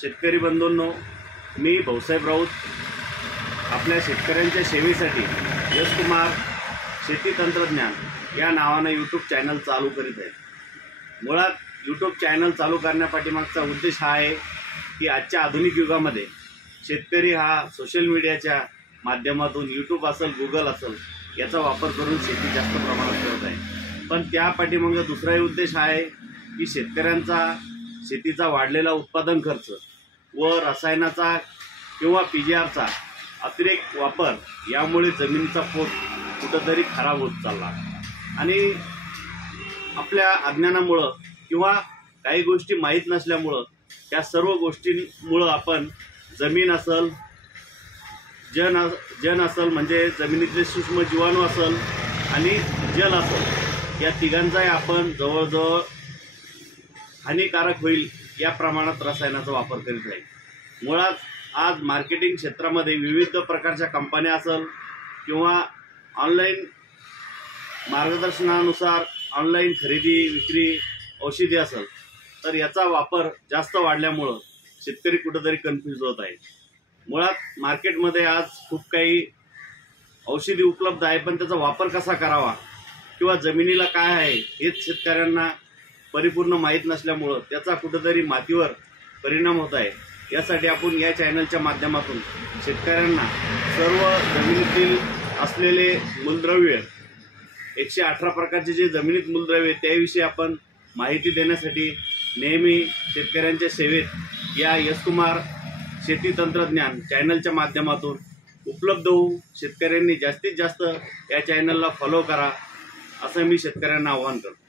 शेतकरी बंधूंनो, मी भाऊसाहेब राऊत आपल्या शेतकऱ्यांच्या सेवेसाठी यशकुमार शेती तंत्रज्ञान या नावाने यूट्यूब चॅनल चालू करीत आहे। मुळात यूट्यूब चॅनल चालू करण्यापाठीमागचा उद्देश हा आहे की आजच्या आधुनिक युगामध्ये शेतकरी हा सोशल मीडियाच्या माध्यमातून यूट्यूब असेल, गूगल असेल याचा वापर करून शेती जास्त प्रमाणात करत आहे। पण त्या पाठीमागे दुसराही उद्देश हा आहे की शेतकऱ्यांचा शेतीचा वाढलेला उत्पादन खर्च व रसायनाचा किंवा पीजीआरचा अतिरेक वापर यामुळे जमिनीचा पोत कुठंतरी खराब होत चालला आणि आपल्या अज्ञानामुळं किंवा काही गोष्टी माहीत नसल्यामुळं त्या सर्व गोष्टींमुळं आपण जमीन असेल, जन असेल म्हणजे जमिनीतले सूक्ष्म जीवाणू असेल आणि जल असेल या तिघांचाही आपण जवळजवळ हानिकारक होईल या प्रमाणात रसायनाचा वापर करीत आहे। मुळात आज मार्केटिंग क्षेत्रामध्ये विविध प्रकारच्या कंपन्या असेल किंवा ऑनलाईन मार्गदर्शनानुसार ऑनलाईन खरेदी विक्री औषधी असेल तर याचा वापर जास्त वाढल्यामुळं शेतकरी कुठेतरी कन्फ्यूज होत आहे। मुळात मार्केटमध्ये आज खूप काही औषधी उपलब्ध आहे, पण त्याचा वापर कसा करावा किंवा जमिनीला काय आहे हेच शेतकऱ्यांना परिपूर्ण माहीत नसल्यामुळं त्याचा कुठेतरी मातीवर परिणाम होत आहे। यासाठी आपण या चॅनलच्या माध्यमातून शेतकऱ्यांना सर्व जमिनीतील असलेले मूलद्रव्य 118 प्रकारचे जे जमिनीत मूलद्रव्य त्याविषयी आपण माहिती देण्यासाठी नेहमी शेतकऱ्यांच्या सेवेत या यशकुमार शेती तंत्रज्ञान चॅनलच्या माध्यमातून उपलब्ध होऊ शेतकऱ्यांनी जास्तीत जास्त या चॅनलला फॉलो करा असं मी शेतकऱ्यांना आवाहन करतो।